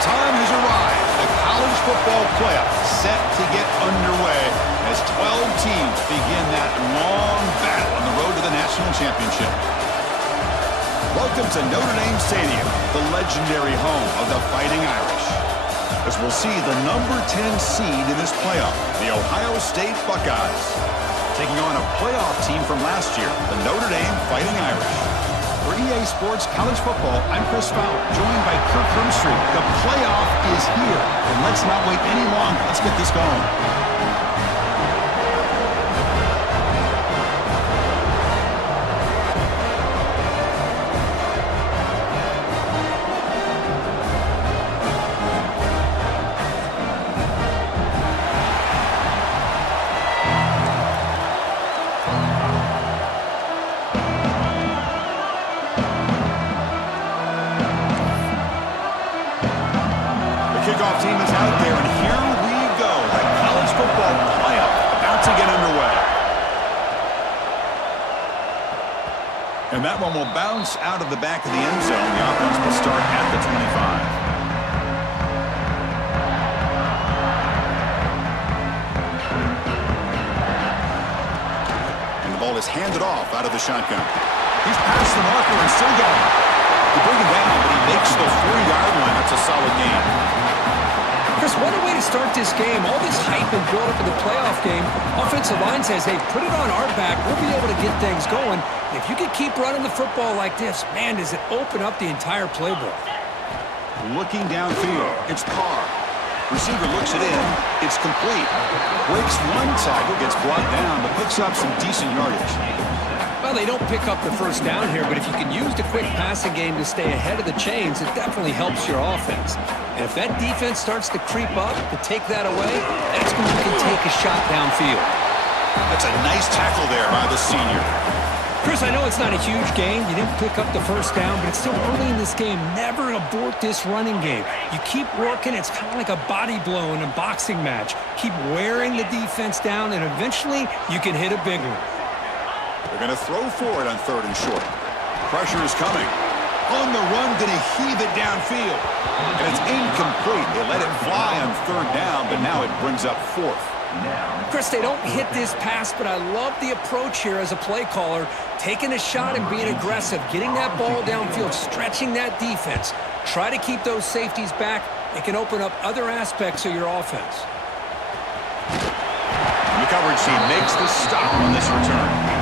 time has arrived. The college football playoff set to get underway as 12 teams begin that long battle on the road to the national championship. Welcome to Notre Dame Stadium, the legendary home of the Fighting Irish, as we'll see the number 10 seed in this playoff, the Ohio State Buckeyes, taking on a playoff team from last year, the Notre Dame Fighting Irish. For EA Sports College Football, I'm Chris Fowler, joined by Kirk Hermstreet. The playoff is here, and let's not wait any longer. Let's get this going. Kickoff team is out there, and here we go. The college football playoff about to get underway. And that one will bounce out of the back of the end zone. The offense will start at the 25. And the ball is handed off out of the shotgun. He's past the marker and still going. They bring him down, but he makes the 40-yard line. That's a solid gain. Chris, what a way to start this game. All this hype and build up for the playoff game. Offensive line says, hey, put it on our back. We'll be able to get things going. And if you can keep running the football like this, man, does it open up the entire playbook. Looking downfield, it's Carr. Receiver looks it in. It's complete. Breaks one tackle, gets brought down, but picks up some decent yardage. Well, they don't pick up the first down here, but if you can use the quick passing game to stay ahead of the chains, it definitely helps your offense. And if that defense starts to creep up to take that away, that's when you can take a shot downfield. That's a nice tackle there by the senior. Chris, I know it's not a huge game. You didn't pick up the first down, but it's still early in this game. Never abort this running game. You keep working. It's kind of like a body blow in a boxing match. Keep wearing the defense down, and eventually you can hit a big one. They're going to throw for it on 3rd and short. Pressure is coming. On the run, going to heave it downfield. And it's incomplete. They let it fly on 3rd down, but now it brings up 4th. Chris, they don't hit this pass, but I love the approach here as a play caller. Taking a shot and being aggressive, getting that ball downfield, stretching that defense. Try to keep those safeties back. It can open up other aspects of your offense. And the coverage team makes the stop on this return.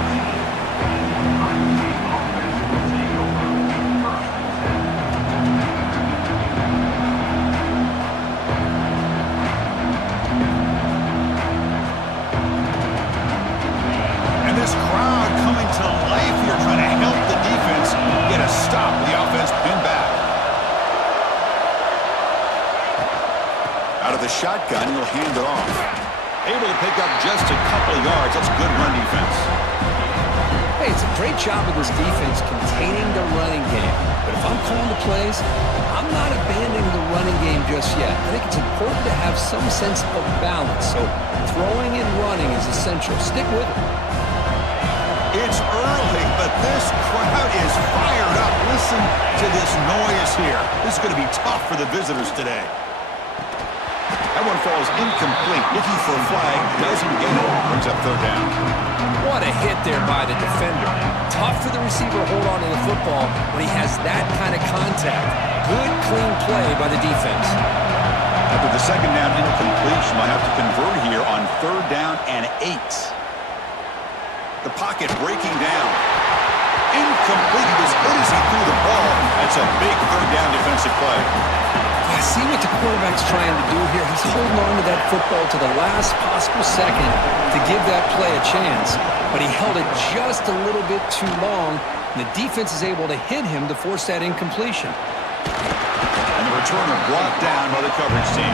Crowd coming to life here, trying to help the defense get a stop. The offense pinned back. Out of the shotgun, he'll hand it off. Able to pick up just a couple of yards. That's good run defense. Hey, it's a great job of this defense containing the running game. But if I'm calling the plays, I'm not abandoning the running game just yet. I think it's important to have some sense of balance. So throwing and running is essential. Stick with it. It's early, but this crowd is fired up. Listen to this noise here. This is going to be tough for the visitors today. That one falls incomplete. Looking for a flag. Doesn't get it. Brings up 3rd down. What a hit there by the defender. Tough for the receiver to hold on to the football when he has that kind of contact. Good, clean play by the defense. After the 2nd down incompletion, they'll have to convert here on 3rd down and 8. The pocket breaking down. Incomplete. He was good as he threw the ball. That's a big 3rd down defensive play. I see what the quarterback's trying to do here. He's holding on to that football to the last possible second to give that play a chance. But he held it just a little bit too long, and the defense is able to hit him to force that incompletion. And the returner brought down by the coverage team.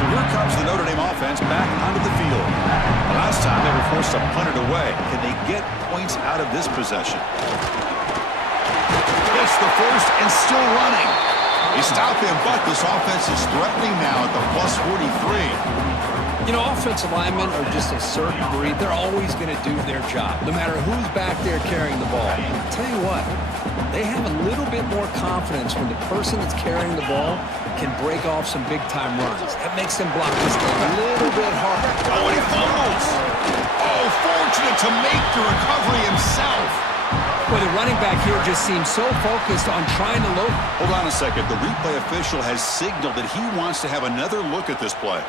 So here comes the Notre Dame offense back onto the field. The last time they were forced to punt it away. Can they get points out of this possession? Yes, Gets the first and still running. He stopped him, but this offense is threatening now at the plus 43. You know, offensive linemen are just a certain breed. They're always going to do their job, no matter who's back there carrying the ball. I'll tell you what, they have a little bit more confidence when the person that's carrying the ball can break off some big-time runs. That makes them block just a little bit harder. Oh, and he fumbles. Oh, fortunate to make the recovery himself. Well, the running back here just seems so focused on trying to load. Hold on a second. The replay official has signaled that he wants to have another look at this play.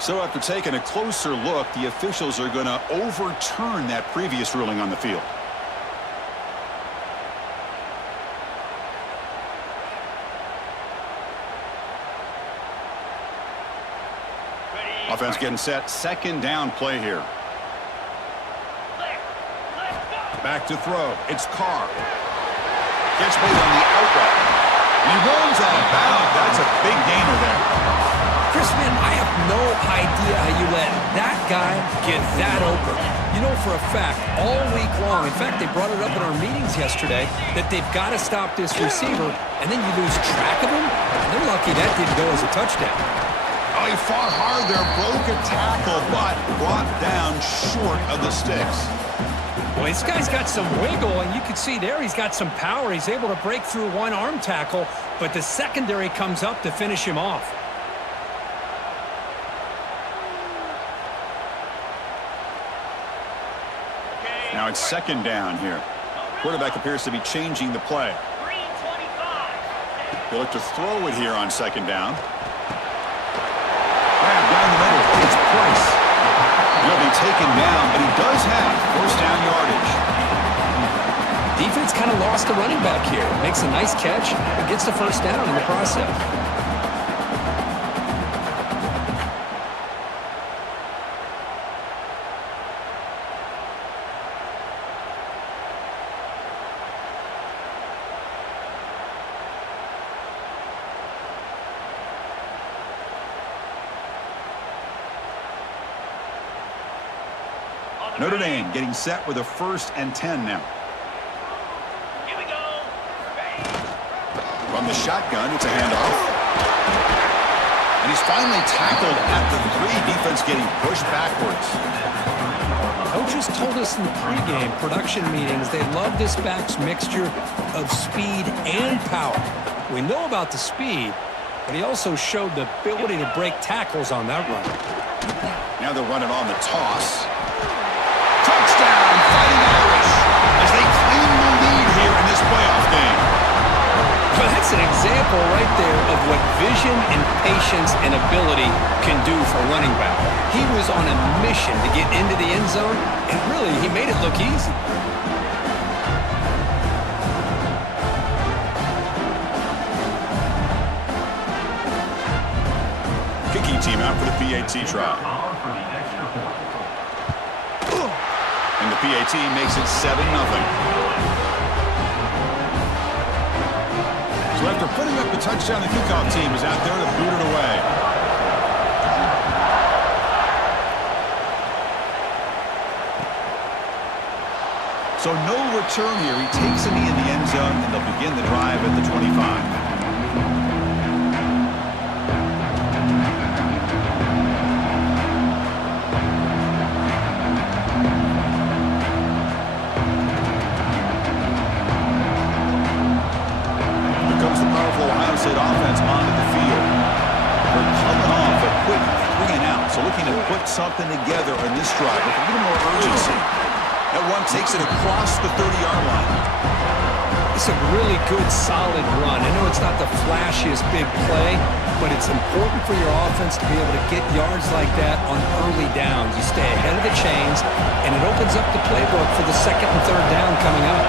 So after taking a closer look, the officials are going to overturn that previous ruling on the field. Offense getting set. Second down play here. Back to throw. It's Carr. Gets made on the outright. And he runs out of bounds. That's a big gainer there. Chris, man, I have no idea how you let that guy get that open. You know for a fact, all week long, in fact, they brought it up in our meetings yesterday, that they've got to stop this receiver, and then you lose track of him. They're lucky that didn't go as a touchdown. Oh, he fought hard there, broke a tackle, but brought down short of the sticks. Well, this guy's got some wiggle, and you can see there he's got some power. He's able to break through one arm tackle, but the secondary comes up to finish him off. Now it's second down here. Quarterback appears to be changing the play. He'll look to throw it here on second down. Grab down the middle. It's Price. He'll be taken down, but he does have first down yardage. Defense kind of lost the running back here. Makes a nice catch, but gets the first down in the process. Notre Dame getting set with a 1st and 10 now. Here we go. From the shotgun, it's a handoff. And he's finally tackled at the 3. Defense getting pushed backwards. Coaches told us in the pregame production meetings they love this back's mixture of speed and power. We know about the speed, but he also showed the ability to break tackles on that run. Now they're running on the toss. Touchdown, Fighting Irish, as they claim the lead here in this playoff game. Well, that's an example right there of what vision and patience and ability can do for running back. He was on a mission to get into the end zone, and really, he made it look easy. Kicking team out for the PAT try. And the PAT makes it 7-0. So after putting up the touchdown, the kickoff team is out there to boot it away. So no return here. He takes a knee in the end zone, and they'll begin the drive at the 25. State offense onto the field. They're coming off a quick 3 and out, so looking to put something together in this drive with a little more urgency. That one takes it across the 30-yard line. It's a really good, solid run. I know it's not the flashiest big play, but it's important for your offense to be able to get yards like that on early downs. You stay ahead of the chains, and it opens up the playbook for the 2nd and 3rd down coming up.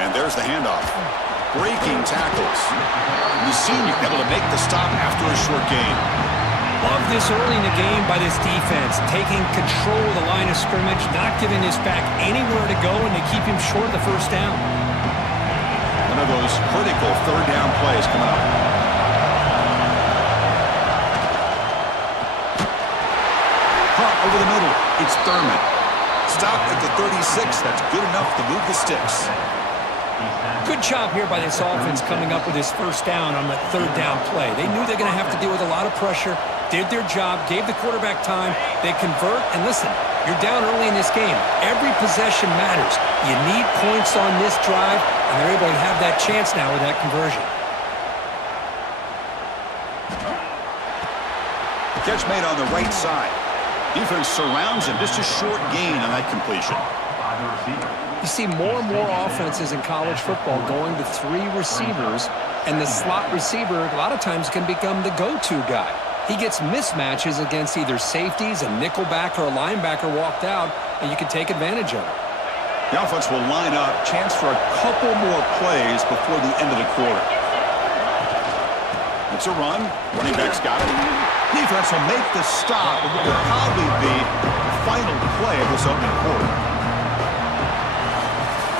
And there's the handoff. Breaking tackles. The senior able to make the stop after a short gain. Love this early in the game by this defense, taking control of the line of scrimmage, not giving this back anywhere to go, and they keep him short of the first down. One of those critical 3rd down plays coming up. stop at the 36. That's good enough to move the sticks. Good job here by this offense coming up with his first down on that third down play. They knew they're going to have to deal with a lot of pressure, did their job, gave the quarterback time. They convert, and listen, you're down early in this game. Every possession matters. You need points on this drive, and they're able to have that chance now with that conversion. Catch made on the right side. Defense surrounds him. Just a short gain on that completion. You see more and more offenses in college football going to 3 receivers, and the slot receiver a lot of times can become the go-to guy. He gets mismatches against either safeties, a nickelback, or a linebacker walked out, and you can take advantage of it. The offense will line up. Chance for a couple more plays before the end of the quarter. It's a run. Running back's got it. Defense will make the stop, and what will probably be the final play of this opening quarter.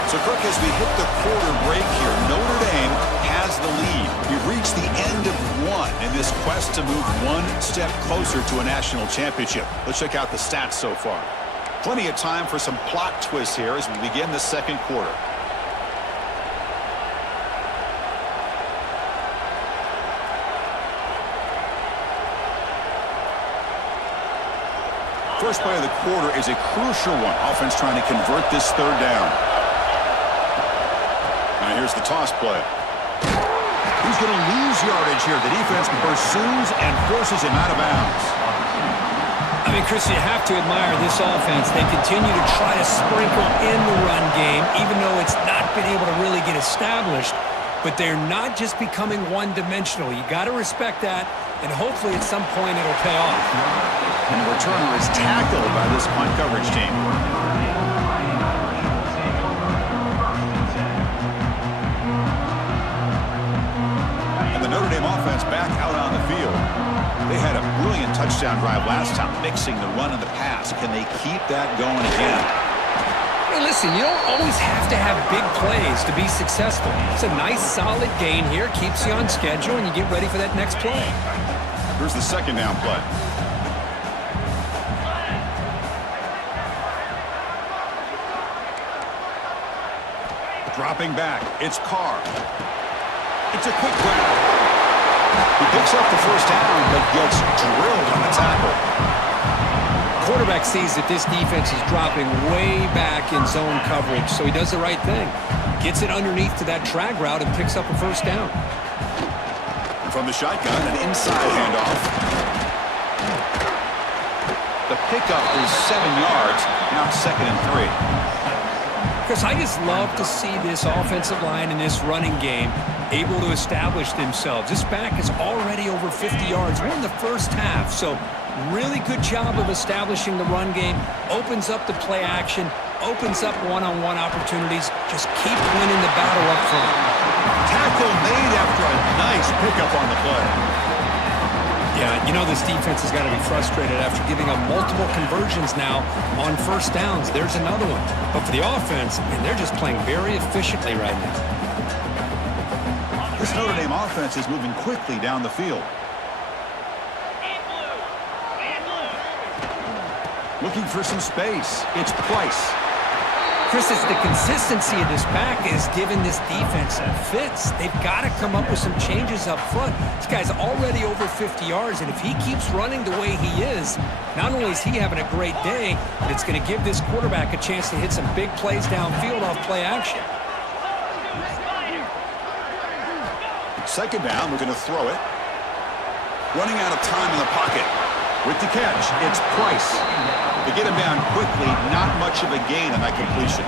So, Kirk, as we hit the quarter break here, Notre Dame has the lead. We've reached the end of one in this quest to move one step closer to a national championship. Let's check out the stats so far. Plenty of time for some plot twists here as we begin the second quarter. First play of the quarter is a crucial one. Offense trying to convert this third down. Now here's the toss play. He's going to lose yardage here. The defense pursues and forces him out of bounds. I mean, Chris, you have to admire this offense. They continue to try to sprinkle in the run game, even though it's not been able to really get established. But they're not just becoming one-dimensional. You got to respect that, and hopefully at some point it'll pay off. And the returner is tackled by this punt coverage team. And the Notre Dame offense back out on the field. They had a brilliant touchdown drive last time, mixing the run and the pass. Can they keep that going again? Hey, listen, you don't always have to have big plays to be successful. It's a nice, solid gain here, keeps you on schedule, and you get ready for that next play. Here's the second down play. Dropping back, it's Carr. It's a quick grab. He picks up the first down, but gets drilled on the tackle. Quarterback sees that this defense is dropping way back in zone coverage, so he does the right thing. Gets it underneath to that drag route and picks up a first down. From the shotgun, an inside handoff. The pickup is 7 yards, now 2nd and 3. Chris, I just love to see this offensive line and this running game able to establish themselves. This back is already over 50 yards. We're in the first half, so really good job of establishing the run game. Opens up the play action, opens up one-on-one opportunities. Just keep winning the battle up front. Tackle made after a nice pickup on the play. Yeah, you know this defense has got to be frustrated after giving up multiple conversions now on first downs. There's another one. But for the offense, man, they're just playing very efficiently right now. This Notre Dame offense is moving quickly down the field. Looking for some space. It's Price. Chris, it's the consistency of this back is giving this defense some fits. They've got to come up with some changes up front. This guy's already over 50 yards, and if he keeps running the way he is, not only is he having a great day, but it's going to give this quarterback a chance to hit some big plays downfield off play action. Second down, we're going to throw it. Running out of time in the pocket. With the catch, it's Price. To get him down quickly, not much of a gain on that completion.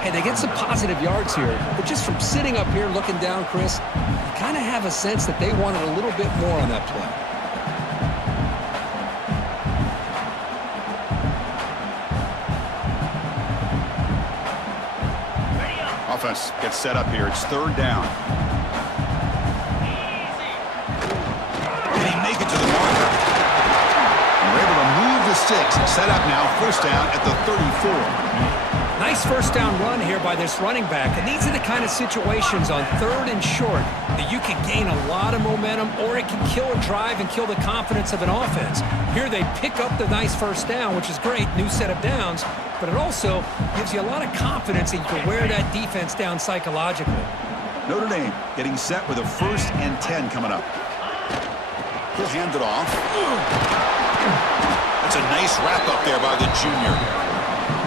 Hey, they get some positive yards here, but just from sitting up here looking down, Chris, you kind of have a sense that they wanted a little bit more on that play. Offense gets set up here. It's third down. Can he make it to the marker? And we're able to move the sticks. Set up now, first down at the 34. Nice first down run here by this running back. And these are the kind of situations on 3rd and short that you can gain a lot of momentum, or it can kill a drive and kill the confidence of an offense. Here they pick up the nice first down, which is great, new set of downs, but it also gives you a lot of confidence that you can wear that defense down psychologically. Notre Dame getting set with a 1st and 10 coming up. He'll hand it off. That's a nice wrap up there by the junior.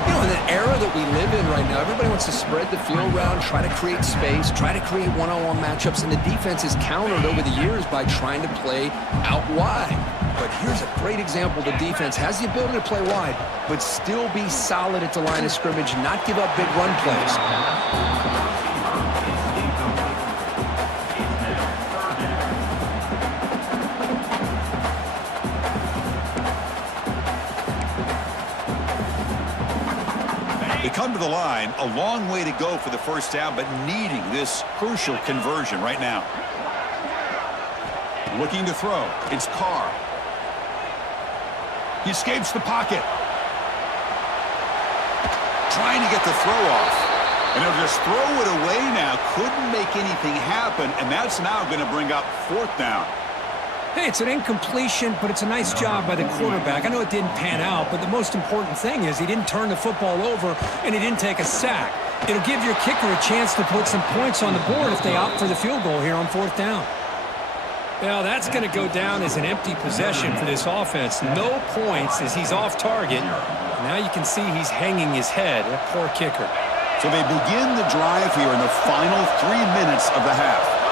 You know, in the era that we live in right now, everybody wants to spread the field around, try to create space, try to create one-on-one matchups, and the defense is countered over the years by trying to play out wide. But here's a great example. The defense has the ability to play wide, but still be solid at the line of scrimmage, not give up big run plays. They come to the line, a long way to go for the first down, but needing this crucial conversion right now. Looking to throw. It's Carr. He escapes the pocket. Trying to get the throw off. And he'll just throw it away now. Couldn't make anything happen, and that's now going to bring up 4th down. Hey, it's an incompletion, but it's a nice job by the quarterback. I know it didn't pan out, but the most important thing is he didn't turn the football over and he didn't take a sack. It'll give your kicker a chance to put some points on the board if they opt for the field goal here on 4th down. Well, that's going to go down as an empty possession for this offense. No points as he's off target. Now you can see he's hanging his head. That poor kicker. So they begin the drive here in the final 3 minutes of the half.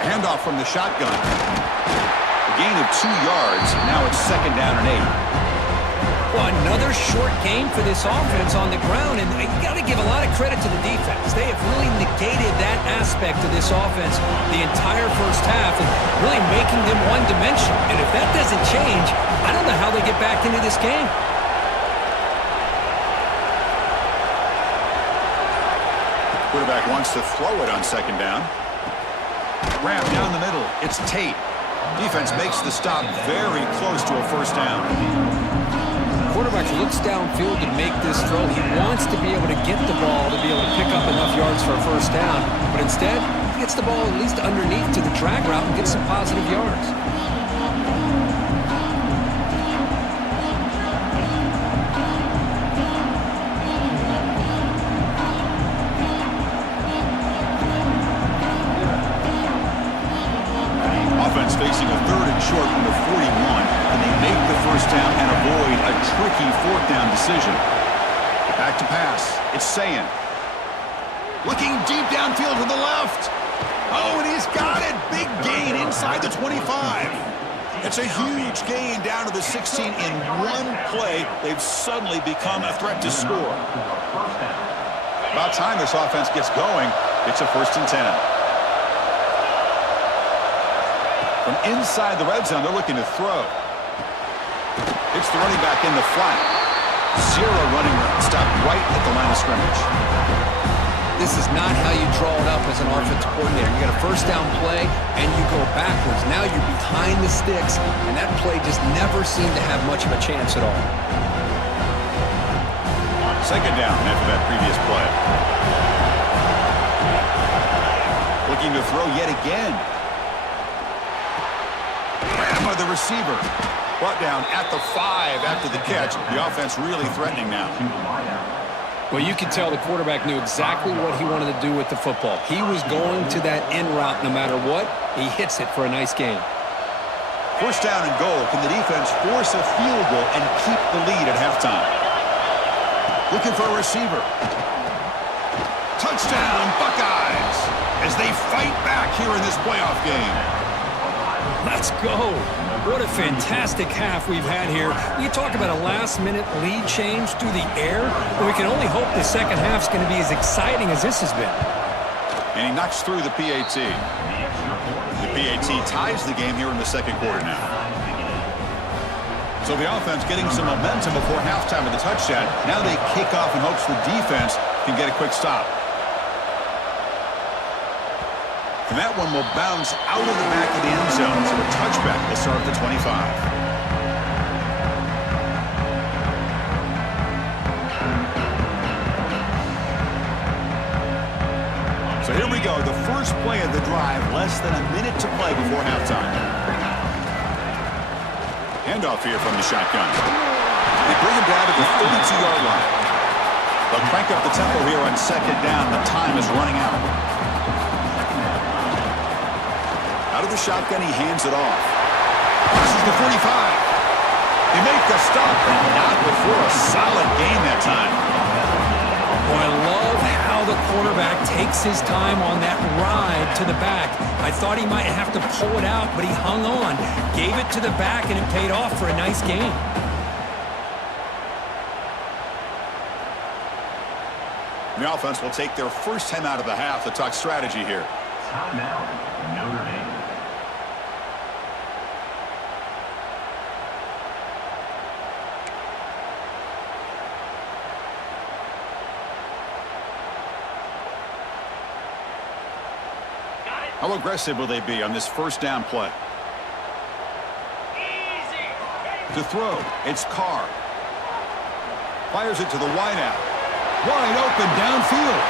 Handoff from the shotgun. A gain of 2 yards. Now it's 2nd down and 8. Well, another short game for this offense on the ground, and you got to give a lot of credit to the defense. They have really negated that aspect of this offense the entire first half and really making them one-dimensional. And if that doesn't change, I don't know how they get back into this game. Quarterback wants to throw it on 2nd down. Wrap down the middle. It's Tate. Defense makes the stop very close to a 1st down. Quarterback looks downfield to make this throw. He wants to be able to get the ball to be able to pick up enough yards for a 1st down. But instead, he gets the ball at least underneath to the drag route and gets some positive yards. Offense facing a 3rd and short from the 41. And they make the 1st down and avoid a tricky 4th down decision. Back to pass. It's Sayin. Looking deep downfield to the left. Oh, and he's got it. Big gain inside the 25. It's a huge gain down to the 16 in one play. They've suddenly become a threat to score. About time this offense gets going. It's a 1st and 10. From inside the red zone, they're looking to throw. It's the running back in the flat. 0 running room. Stop right at the line of scrimmage. This is not how you draw it up as an offensive coordinator. You got a 1st down play, and you go backwards. Now you're behind the sticks, and that play just never seemed to have much of a chance at all. 2nd down after that previous play. Looking to throw yet again. Ran by the receiver. Brought down at the 5 after the catch. The offense really threatening now. Well, you could tell the quarterback knew exactly what he wanted to do with the football. He was going to that in route no matter what. He hits it for a nice gain. 1st down and goal. Can the defense force a field goal and keep the lead at halftime? Looking for a receiver. Touchdown, Buckeyes, as they fight back here in this playoff game. Let's go. What a fantastic half we've had here. You talk about a last-minute lead change through the air, but we can only hope the second half's going to be as exciting as this has been. And he knocks through the PAT. The PAT ties the game here in the 2nd quarter now. So the offense getting some momentum before halftime with the touchdown. Now they kick off in hopes the defense can get a quick stop. And that one will bounce out of the back of the end zone. So a touchback will start at the 25. So here we go, the first play of the drive, less than a minute to play before halftime. Handoff here from the shotgun. They bring him down to the 32-yard line. They'll crank up the tempo here on second down. The time is running out. Out of the shotgun, he hands it off. This is the 45. They make the stop, but not before a solid gain that time. Boy, I love how the quarterback takes his time on that ride to the back. I thought he might have to pull it out, but he hung on, gave it to the back, and it paid off for a nice gain. The offense will take their first time out of the half to talk strategy here. Timeout, Notre Dame. How aggressive will they be on this first down play? Easy. To throw, it's Carr. Fires it to the wideout. Wide open downfield.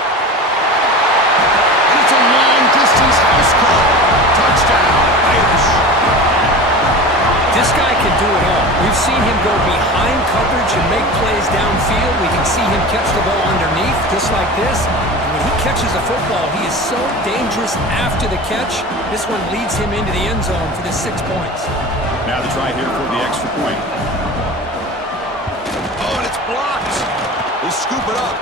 And it's a long-distance house call. Touchdown, Irish. This guy can do it all. We've seen him go behind coverage and make plays downfield. We can see him catch the ball underneath, just like this. And when he catches a football, he is so dangerous after the catch. This one leads him into the end zone for the 6 points. Now the try here for the extra point. Oh, and it's blocked. They scoop it up.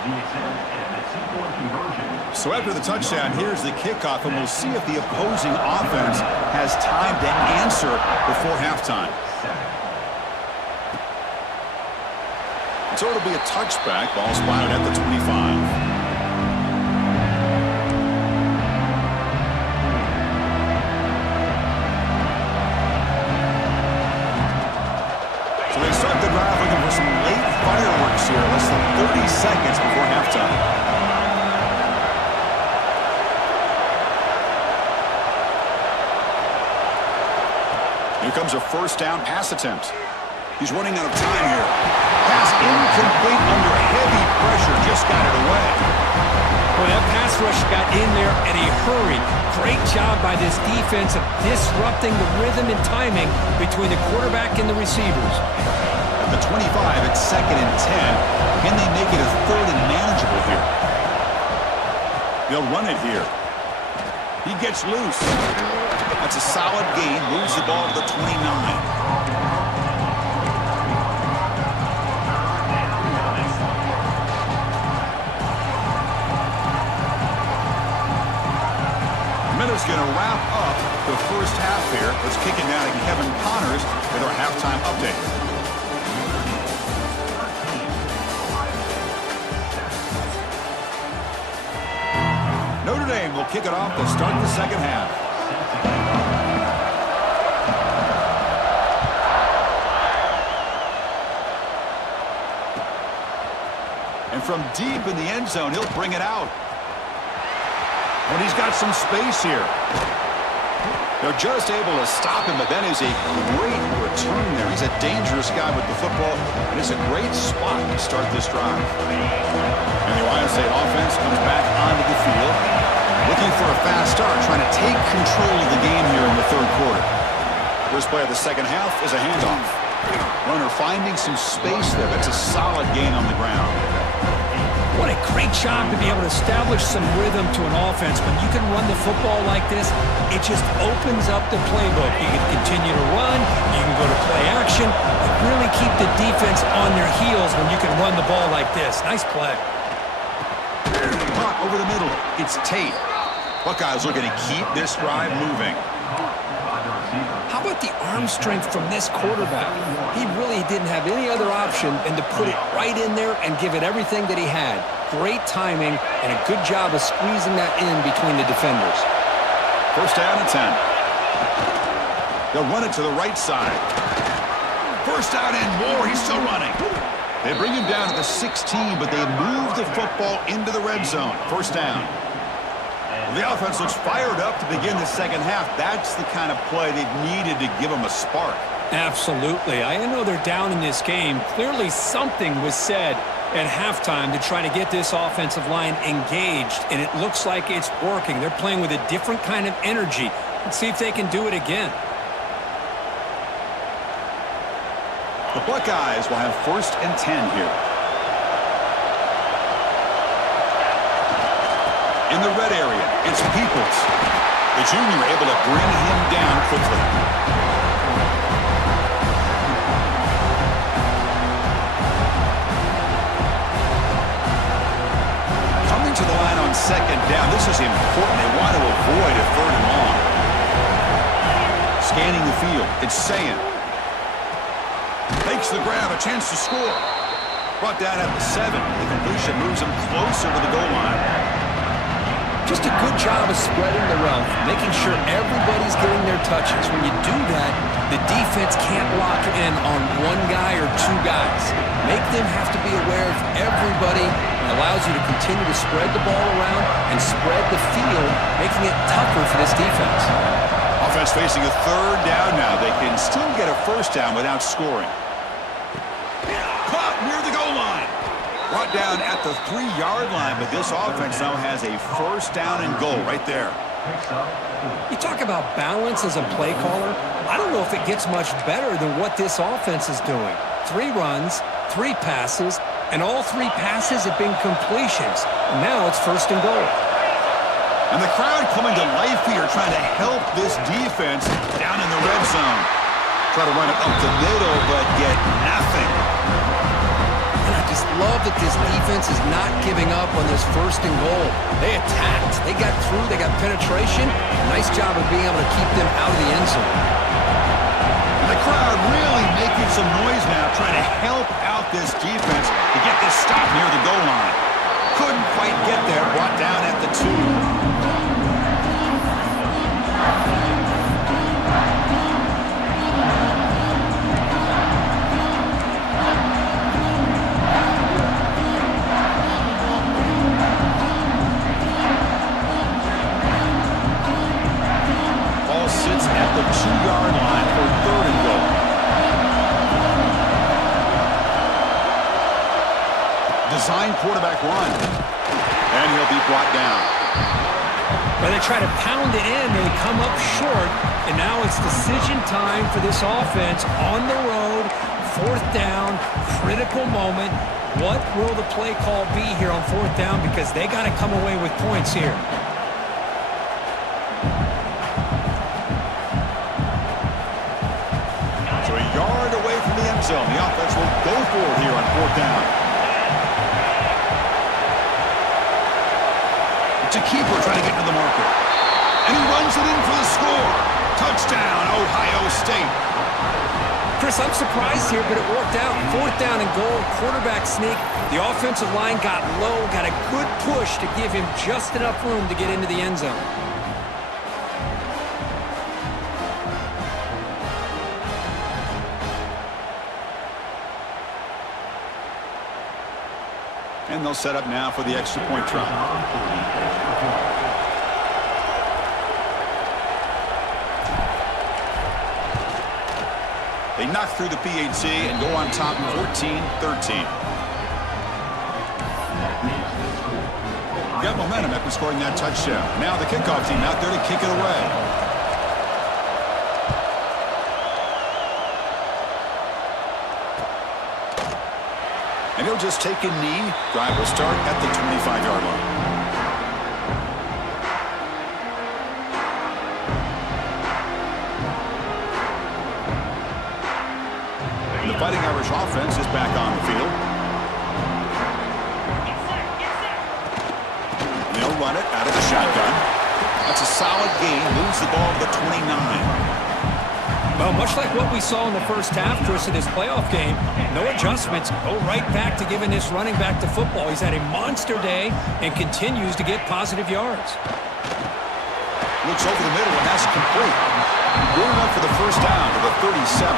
The attempt at the 2-point conversion. So after the touchdown, here's the kickoff, and we'll see if the opposing offense has time to answer before halftime. So it'll be a touchback. Ball spotted at the 25. They start the drive looking for some late fireworks here. Less than 30 seconds before halftime. Here comes a first down pass attempt. He's running out of time here. Pass incomplete under heavy pressure. Just got it away. Well, that pass rush got in there in a hurry. Great job by this defense of disrupting the rhythm and timing between the quarterback and the receivers. At the 25, it's 2nd and 10. Can they make it a 3rd and manageable here? They'll run it here. He gets loose. That's a solid gain. Moves the ball to the 29. Is going to wrap up the first half here. Let's kick it down to Kevin Connors with our halftime update. Notre Dame will kick it off to start the second half. And from deep in the end zone, he'll bring it out. But he's got some space here. They're just able to stop him, but that is a great return there. He's a dangerous guy with the football, and it's a great spot to start this drive. And the Ohio State offense comes back onto the field, looking for a fast start, trying to take control of the game here in the 3rd quarter. First play of the second half is a handoff. Runner finding some space there. That's a solid gain on the ground. What a great job to be able to establish some rhythm to an offense. When you can run the football like this, it just opens up the playbook. You can continue to run, you can go to play action, and really keep the defense on their heels when you can run the ball like this. Nice play. Caught over the middle. It's Tate. Buckeyes looking to keep this drive moving. How about the arm strength from this quarterback? He really didn't have any other option than to put it right in there and give it everything that he had. Great timing and a good job of squeezing that in between the defenders. First down and 10. They'll run it to the right side. First down and more. He's still running. They bring him down to the 16, but they move the football into the red zone. First down. The offense looks fired up to begin the second half. That's the kind of play they've needed to give them a spark. Absolutely. I know they're down in this game. Clearly something was said at halftime to try to get this offensive line engaged, and it looks like it's working. They're playing with a different kind of energy. Let's see if they can do it again. The Buckeyes will have 1st and 10 here. In the red area, it's Peoples. The junior able to bring him down quickly. Coming to the line on 2nd down. This is important. They want to avoid a 3rd and long. Scanning the field. It's Sayan. Makes the grab. A chance to score. Brought down at the 7. The completion moves him closer to the goal line. Just a good job of spreading the wealth, making sure everybody's getting their touches. When you do that, the defense can't lock in on one guy or 2 guys. Make them have to be aware of everybody. It allows you to continue to spread the ball around and spread the field, making it tougher for this defense. Offense facing a 3rd down now. They can still get a 1st down without scoring. Caught near the goal line. Brought down at the 3-yard line, but this offense now has a 1st down and goal right there. You talk about balance as a play caller. I don't know if it gets much better than what this offense is doing. 3 runs, 3 passes, and all 3 passes have been completions. And now it's 1st and goal. And the crowd coming to life here, trying to help this defense down in the red zone. Try to run it up the middle, but get nothing. I just love that this defense is not giving up on this 1st and goal. They attacked. They got through. They got penetration. Nice job of being able to keep them out of the end zone. And the crowd really making some noise now, trying to help out this defense to get this stop near the goal line. Couldn't quite get there. Brought down at the 2. Sits at the 2-yard line for 3rd and goal. Design quarterback run. And he'll be brought down. When they try to pound it in, they come up short. And now it's decision time for this offense on the road. 4th down, critical moment. What will the play call be here on 4th down? Because they got to come away with points here. Zone. The offense will go forward here on 4th down. It's a keeper trying to get to the marker. And he runs it in for the score. Touchdown, Ohio State. Chris, I'm surprised here, but it worked out. 4th down and goal, quarterback sneak. The offensive line got low, got a good push to give him just enough room to get into the end zone. And they'll set up now for the extra point try. They knock through the PAT and go on top 14-13. Got momentum after scoring that touchdown. Now the kickoff team out there to kick it away. And he'll just take a knee. Drive will start at the 25-yard line. The Fighting Irish offense is back on the field. And they'll run it out of the shotgun. That's a solid gain. Moves the ball to the 29. Well, much like what we saw in the first half, Chris, in this playoff game, no adjustments. Go right back to giving this running back the football. He's had a monster day and continues to get positive yards. Looks over the middle, and that's complete. Good enough for the 1st down to the 37.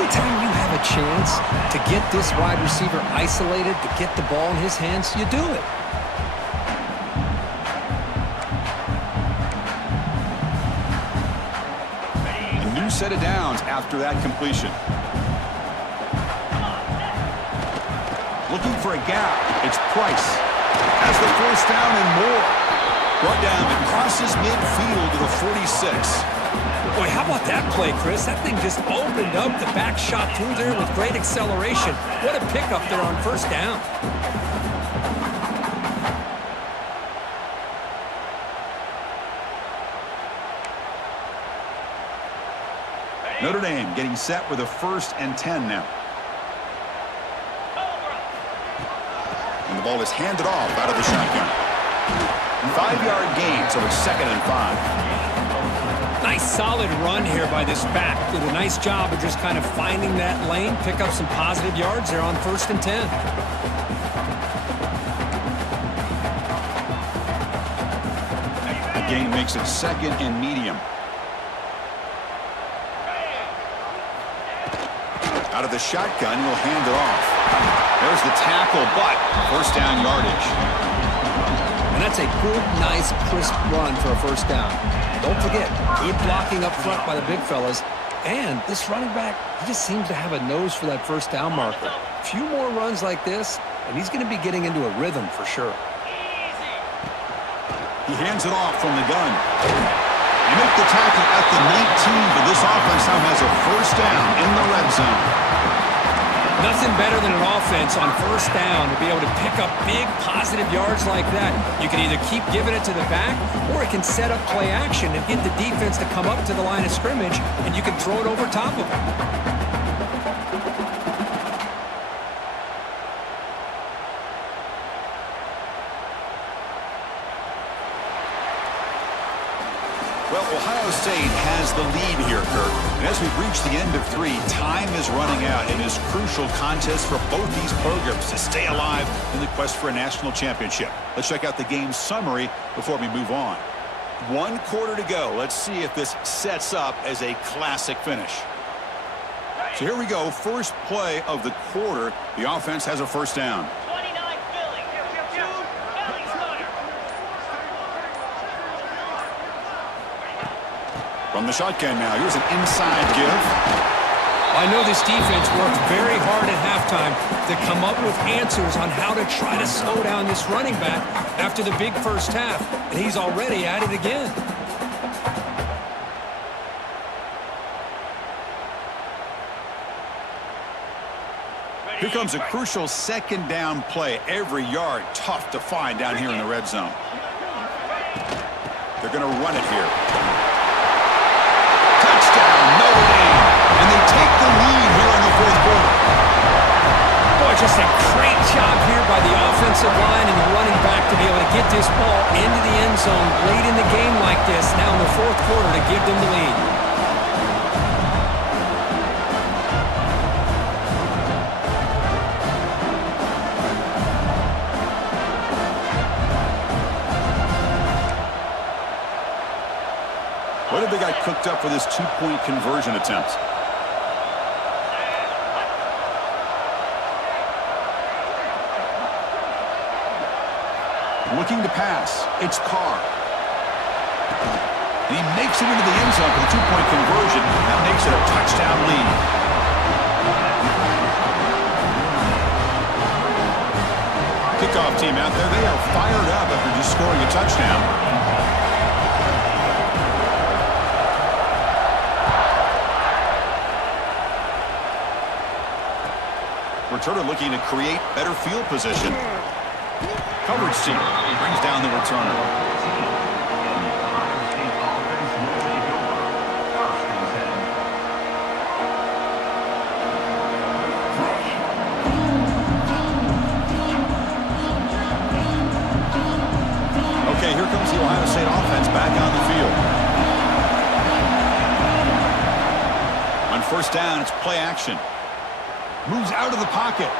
Anytime you have a chance to get this wide receiver isolated, to get the ball in his hands, you do it. new set of downs after that completion. Looking for a gap. It's Price. Has the first down and more. Brought down and crosses midfield to the 46. Boy, how about that play, Chris? That thing just opened up. The back shot through there with great acceleration. What a pickup there on first down. Notre Dame getting set with a 1st and 10 now. And the ball is handed off out of the shotgun. 5-yard gain, so it's 2nd and 5. Nice solid run here by this back. Did a nice job of just kind of finding that lane, pick up some positive yards there on 1st and 10. The gain makes it 2nd and medium. Out of the shotgun, he'll hand it off. There's the tackle, but 1st down yardage. And that's a good, nice, crisp run for a 1st down. Don't forget, good blocking up front by the big fellas. And this running back, he just seems to have a nose for that 1st down marker. A few more runs like this, and he's going to be getting into a rhythm for sure. He hands it off from the gun. They make the tackle at the 19, but this offense now has a 1st down in the red zone. Nothing better than an offense on 1st down to be able to pick up big positive yards like that. You can either keep giving it to the back, or it can set up play action and get the defense to come up to the line of scrimmage, and you can throw it over top of them. Well, Ohio State has the lead here, Kirk. And as we reach the end of 3, time is running out in this crucial contest for both these programs to stay alive in the quest for a national championship. Let's check out the game summary before we move on. 1 quarter to go. Let's see if this sets up as a classic finish. So here we go. First play of the quarter. The offense has a 1st down. From the shotgun now, here's an inside give. I know this defense worked very hard at halftime to come up with answers on how to try to slow down this running back after the big 1st half, and he's already at it again. Here comes a crucial 2nd down play. Every yard tough to find down here in the red zone. They're going to run it here. Touchdown, Notre Dame. And they take the lead here in the 4th quarter. Boy, just a great job here by the offensive line and the running back to be able to get this ball into the end zone late in the game like this, now in the 4th quarter, to give them the lead. What have they got cooked up for this 2-point conversion attempt? Looking to pass. It's Carr. And he makes it into the end zone for the 2-point conversion. That makes it a touchdown lead. Kickoff team out there. They are fired up after just scoring a touchdown. Returner looking to create better field position. Coverage team brings down the returner. Okay, here comes the Ohio State offense back on the field. On 1st down, it's play action. Moves out of the pocket.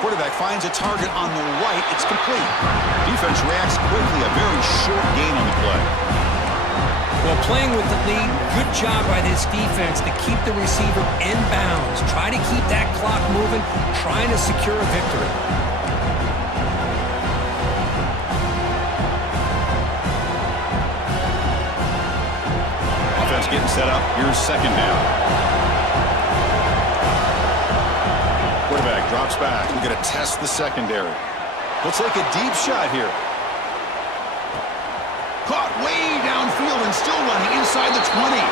Quarterback finds a target on the right. It's complete. Defense reacts quickly. A very short gain on the play. Well, playing with the lead, good job by this defense to keep the receiver in bounds. Try to keep that clock moving, trying to secure a victory. offense getting set up. Here's second down. Quarterback drops back. We're going to test the secondary. He'll take a deep shot here. Caught way downfield and still running inside the 20.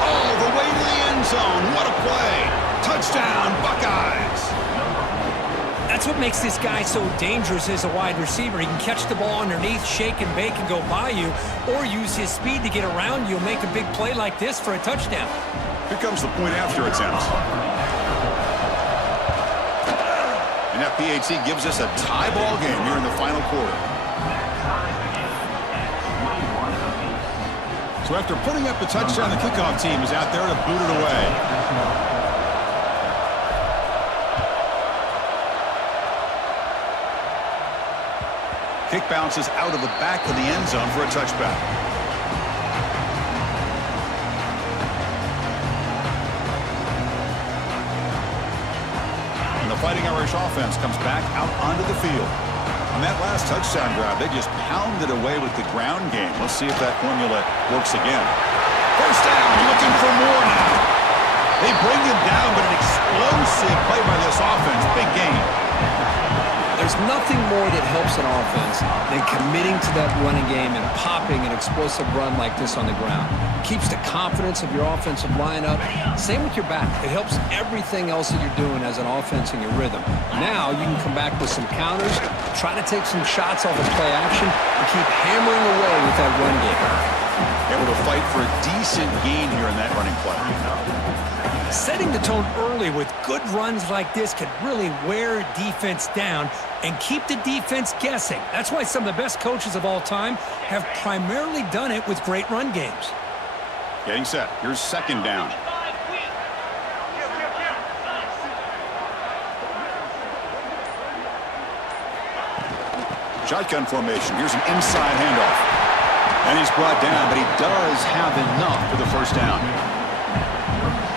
All the way to the end zone. What a play. Touchdown, Buckeyes. That's what makes this guy so dangerous as a wide receiver. He can catch the ball underneath, shake and bake and go by you, or use his speed to get around you and make a big play like this for a touchdown. Here comes the point after attempt. And that PAT gives us a tie ball game here in the final quarter. So after putting up the touchdown, the kickoff team is out there to boot it away. Kick bounces out of the back of the end zone for a touchback. And the Fighting Irish offense comes back out onto the field. On that last touchdown drive, they just pounded away with the ground game. Let's see if that formula works again. First down, looking for more now. They bring him down, but an explosive play by this offense. Big gain. There's nothing more that helps an offense than committing to that running game and popping an explosive run like this on the ground. Keeps the confidence of your offensive line up. Same with your back. It helps everything else that you're doing as an offense in your rhythm. Now you can come back with some counters, try to take some shots off of play action, and keep hammering away with that run game. Able to fight for a decent gain here in that running play. Setting the tone early with good runs like this can really wear defense down and keep the defense guessing. That's why some of the best coaches of all time have primarily done it with great run games. Getting set. Here's second down. Shotgun formation. Here's an inside handoff. And he's brought down, but he does have enough for the first down.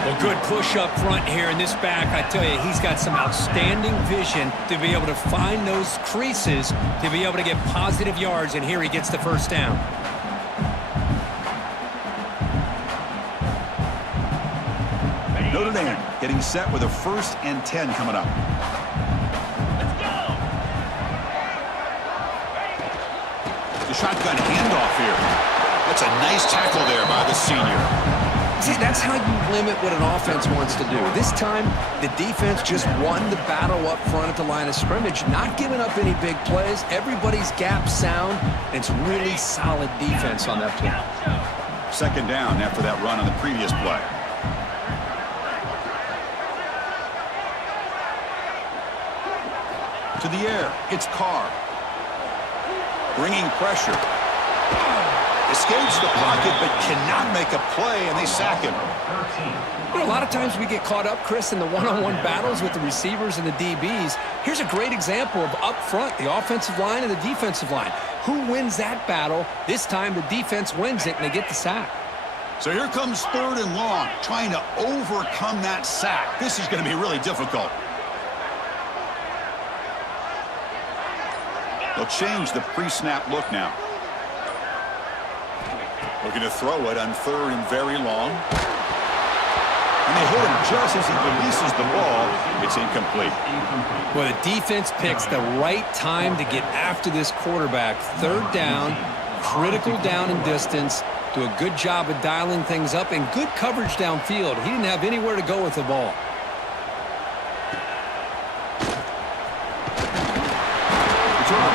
Well, good push up front here in this back. I tell you, he's got some outstanding vision to be able to find those creases, to be able to get positive yards, and here he gets the first down. Notre Dame getting set with a 1st and 10 coming up. The shotgun handoff here. That's a nice tackle there by the senior. See, that's how you limit what an offense wants to do. This time, the defense just won the battle up front at the line of scrimmage, not giving up any big plays. Everybody's gap sound. It's really solid defense on that play. Second down after that run on the previous play. To the air, it's Carr. Bringing pressure. Escapes the pocket, but cannot make a play, and they sack him. You know, a lot of times we get caught up, Chris, in the one-on-one battles with the receivers and the DBs. Here's a great example of up front, the offensive line and the defensive line. Who wins that battle? This time the defense wins it, and they get the sack. So here comes 3rd and long, trying to overcome that sack. This is going to be really difficult. They'll change the pre-snap look now. Looking to throw it on 3rd and very long. And they hit him just as he releases the ball. It's incomplete. Well, the defense picks the right time to get after this quarterback. 3rd down, critical down and distance. Do a good job of dialing things up and good coverage downfield. He didn't have anywhere to go with the ball.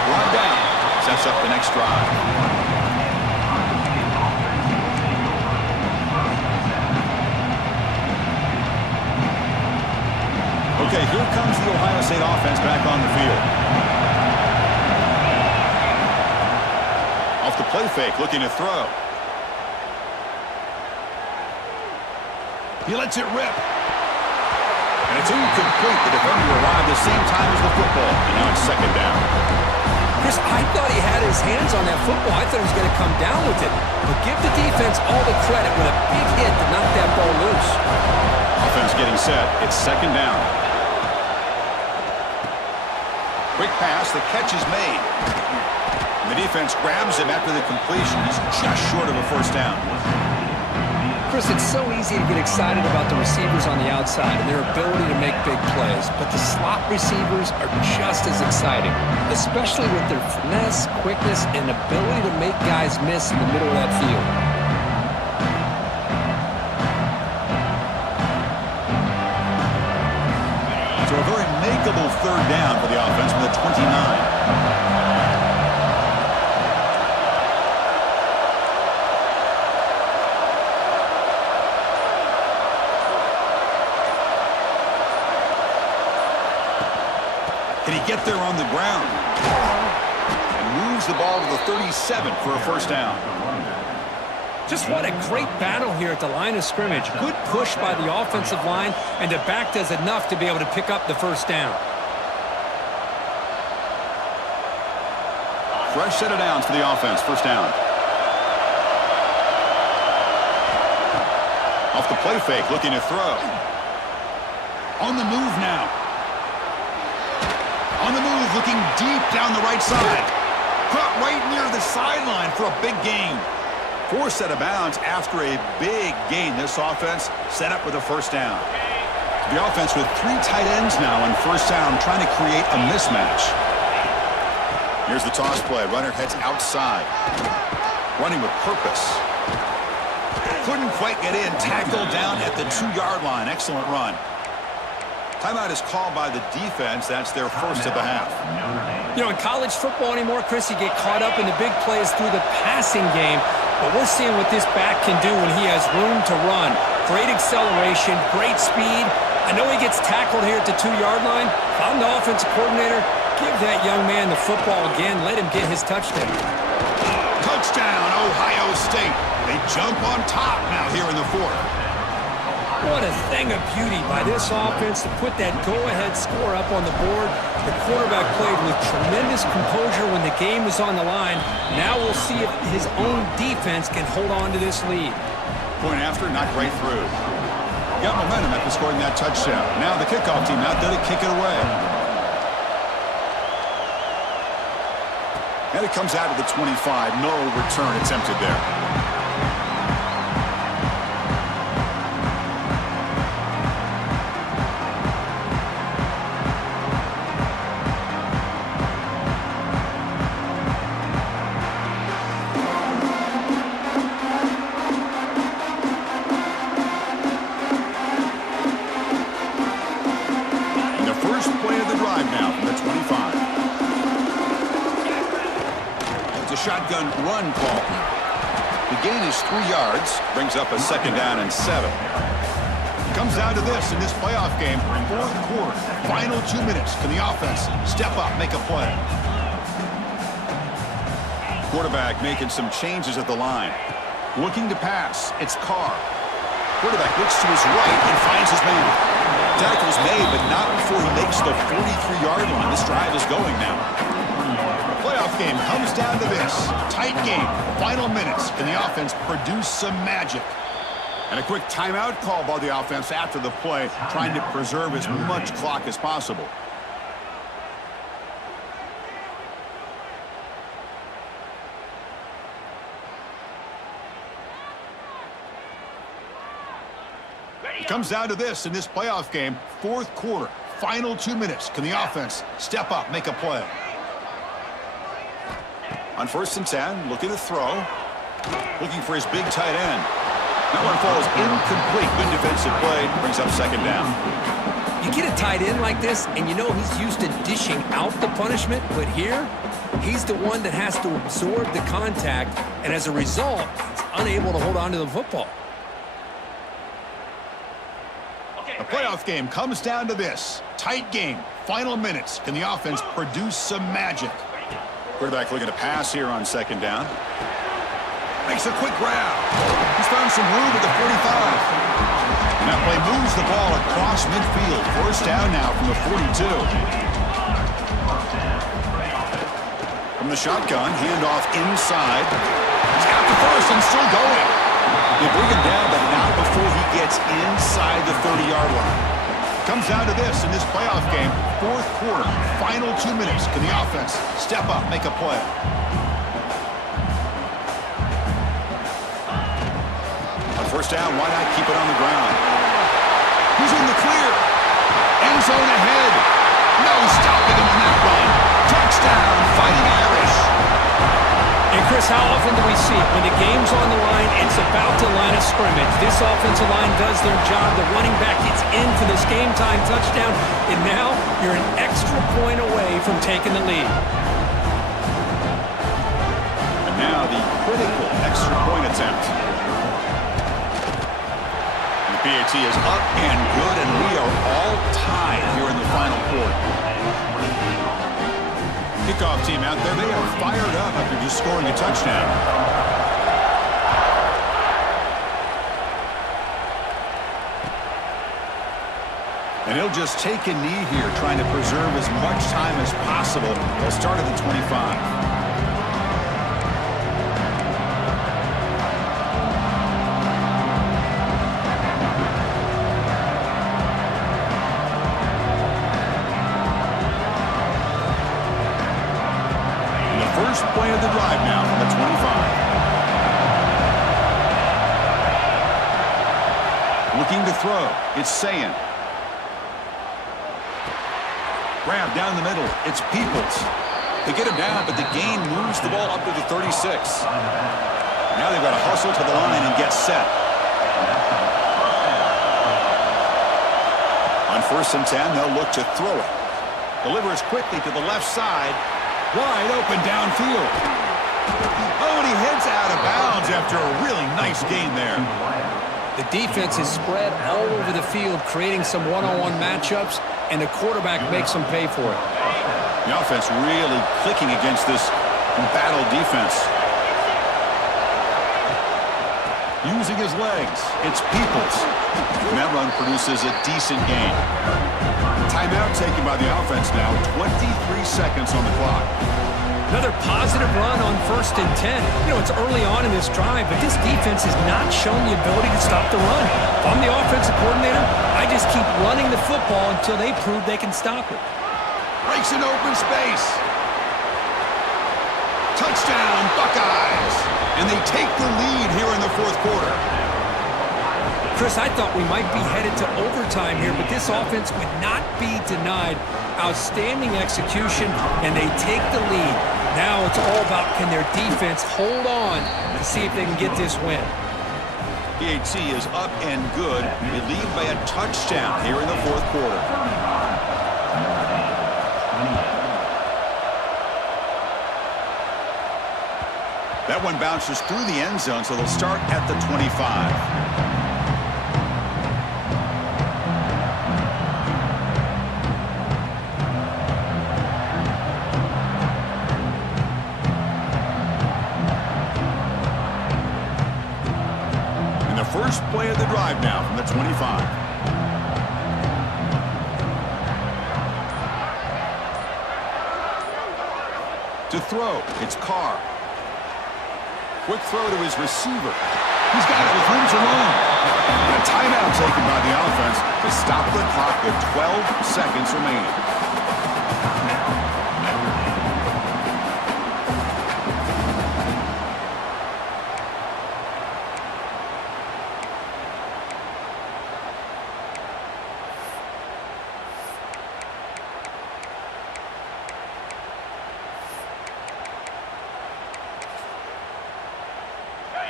Brought down. Sets up the next drive. Okay, here comes the Ohio State offense back on the field. Off the play fake, looking to throw. He lets it rip. And it's incomplete. The defender arrived the same time as the football. And now it's second down. Chris, I thought he had his hands on that football. I thought he was going to come down with it. But give the defense all the credit with a big hit to knock that ball loose. Offense getting set. It's second down. Quick pass. The catch is made. And the defense grabs him after the completion. He's just short of a first down. Chris, it's so easy to get excited about the receivers on the outside and their ability to make big plays, but the slot receivers are just as exciting, especially with their finesse, quickness, and ability to make guys miss in the middle of that field. So a very makeable third down for the offense from the 29. Can he get there on the ground? And moves the ball to the 37 for a first down. Just what a great battle here at the line of scrimmage. Good push by the offensive line, and the back does enough to be able to pick up the first down. Fresh set of downs for the offense. First down. Off the play fake, looking to throw. On the move now. On the move, looking deep down the right side. Caught right near the sideline for a big gain. Forced set of bounds after a big gain. This offense set up with a first down. The offense with 3 tight ends now on first down, trying to create a mismatch. Here's the toss play. Runner heads outside. Running with purpose. Couldn't quite get in. Tackled down at the 2-yard line. Excellent run. Timeout is called by the defense. That's their first of the half. You know, in college football anymore, Chris, you get caught up in the big plays through the passing game. But we're seeing what this back can do when he has room to run. Great acceleration, great speed. I know he gets tackled here at the 2-yard line. If I'm the offensive coordinator, give that young man the football again. Let him get his touchdown. Touchdown, Ohio State. They jump on top now here in the 4th. What a thing of beauty by this offense to put that go-ahead score up on the board. The quarterback played with tremendous composure when the game was on the line. Now we'll see if his own defense can hold on to this lead. Point after, knocked right through. Got momentum after scoring that touchdown. Now the kickoff team out there to kick it away. And it comes out of the 25. No return attempted there. Shotgun run call. The gain is 3 yards, brings up a second down and 7. Comes down to this in this playoff game. 4th quarter, final 2 minutes. Can the offense step up, make a play? Quarterback making some changes at the line. Looking to pass. It's Carr. Quarterback looks to his right and finds his man. Tackle's made, but not before he makes the 43-yard line. This drive is going now. Playoff game comes down to this. Tight game. Final minutes. Can the offense produce some magic? And a quick timeout call by the offense after the play, trying to preserve as much clock as possible. It comes down to this in this playoff game. 4th quarter. Final 2 minutes. Can the offense step up, make a play? On 1st and 10, looking to throw. Looking for his big tight end. That one falls incomplete. Good defensive play. Brings up second down. You get a tight end like this, and you know he's used to dishing out the punishment, but here, he's the one that has to absorb the contact, and as a result, he's unable to hold on to the football. The playoff game comes down to this. Tight game. Final minutes. Can the offense produce some magic? Quarterback looking to pass here on second down. Makes a quick grab. He's found some room at the 45. And that play moves the ball across midfield. First down now from the 42. From the shotgun, handoff inside. He's got the first and still going. They bring him down, but not before he gets inside the 30-yard line. Comes down to this in this playoff game. 4th quarter, final 2 minutes. Can the offense step up, make a play? A First down, why not keep it on the ground? He's in the clear. End zone ahead. No stopping him on that run. Touchdown, Fighting Irish. And Chris, how often do we see it? When the game's on the line, it's about the line of scrimmage. This offensive line does their job. The running back gets in for this game-time touchdown, and now you're an extra point away from taking the lead. And now the critical extra point attempt. And the PAT is up and good, and we are all tied here in the final quarter. Kickoff team out there, they are fired up after just scoring a touchdown. And he'll just take a knee here, trying to preserve as much time as possible. They'll start at the 25. First play of the drive now from the 25. Looking to throw. It's Sayin. Grab down the middle. It's Peoples. They get him down, but the gain moves the ball up to the 36. Now they've got to hustle to the line and get set. On 1st and 10, they'll look to throw it. Delivers quickly to the left side. Wide open downfield. Oh, and he heads out of bounds after a really nice gain there. The defense is spread all over the field, creating some one-on-one matchups, and the quarterback makes them pay for it. The offense really clicking against this embattled defense. Using his legs, it's Peoples. And that run produces a decent gain. Timeout taken by the offense now. 23 seconds on the clock. Another positive run on 1st and 10. You know, it's early on in this drive, but this defense has not shown the ability to stop the run. If I'm the offensive coordinator, I just keep running the football until they prove they can stop it. Breaks an open space. Touchdown, Buckeyes. And they take the lead here in the 4th quarter. Chris, I thought we might be headed to overtime here, but this offense would not be denied. Outstanding execution, and they take the lead. Now it's all about, can their defense hold on to see if they can get this win. PAT is up and good. They lead by a touchdown here in the 4th quarter. That one bounces through the end zone, so they'll start at the 25. First play of the drive now from the 25. To throw, it's Carr. Quick throw to his receiver. He's got it with room to run. And a timeout taken by the offense to stop the clock with 12 seconds remaining.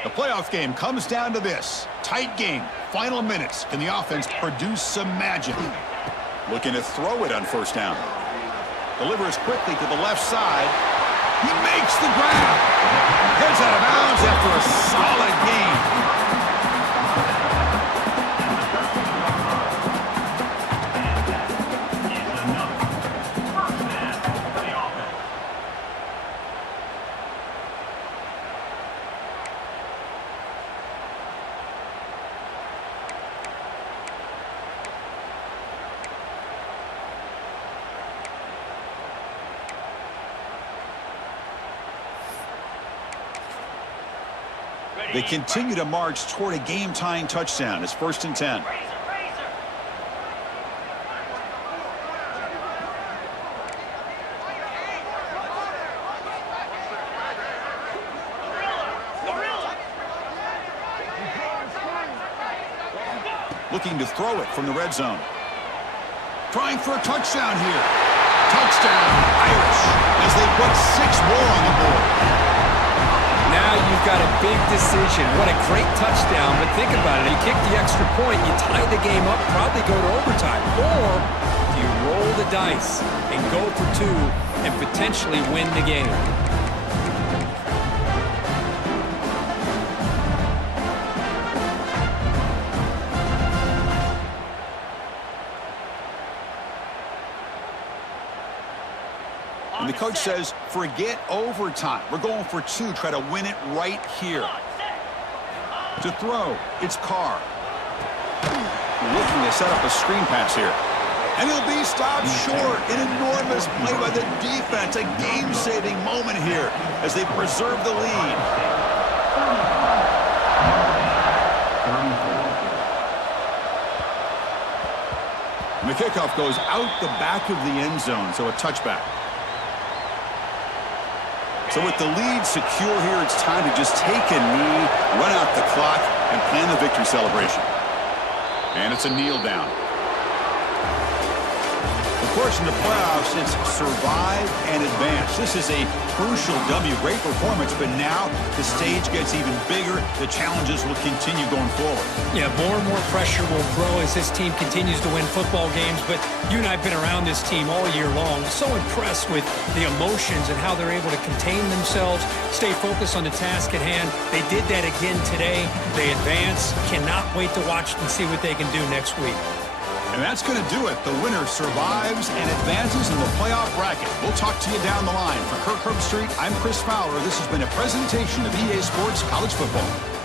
The playoff game comes down to this. Tight game. Final minutes. Can the offense produce some magic? Looking to throw it on 1st down. Delivers quickly to the left side. He makes the grab. Heads out of bounds after a solid game. They continue to march toward a game-tying touchdown. It's 1st and 10. looking to throw it from the red zone. Trying for a touchdown here. Touchdown, Irish, as they put 6 more on the board. Now you've got a big decision. What a great touchdown, but think about it. You kick the extra point, you tie the game up, probably go to overtime. Or do you roll the dice and go for 2 and potentially win the game? And the coach says, forget overtime. We're going for 2. Try to win it right here. To throw, it's Carr. Looking to set up a screen pass here. And he'll be stopped short. An enormous play by the defense. A game-saving moment here as they preserve the lead. And the kickoff goes out the back of the end zone, so a touchback. So with the lead secure here, it's time to just take a knee, run out the clock, and plan the victory celebration. And it's a kneel down. Of course, in the playoffs, it's survive and advance. This is a crucial W. Great performance, but now the stage gets even bigger. The challenges will continue going forward. Yeah, more and more pressure will grow as this team continues to win football games, but you and I have been around this team all year long. So impressed with the emotions and how they're able to contain themselves, stay focused on the task at hand. They did that again today. They advance. Cannot wait to watch and see what they can do next week. And that's going to do it. The winner survives and advances in the playoff bracket. We'll talk to you down the line. For Kirk Herbstreit, I'm Chris Fowler. This has been a presentation of EA Sports College Football.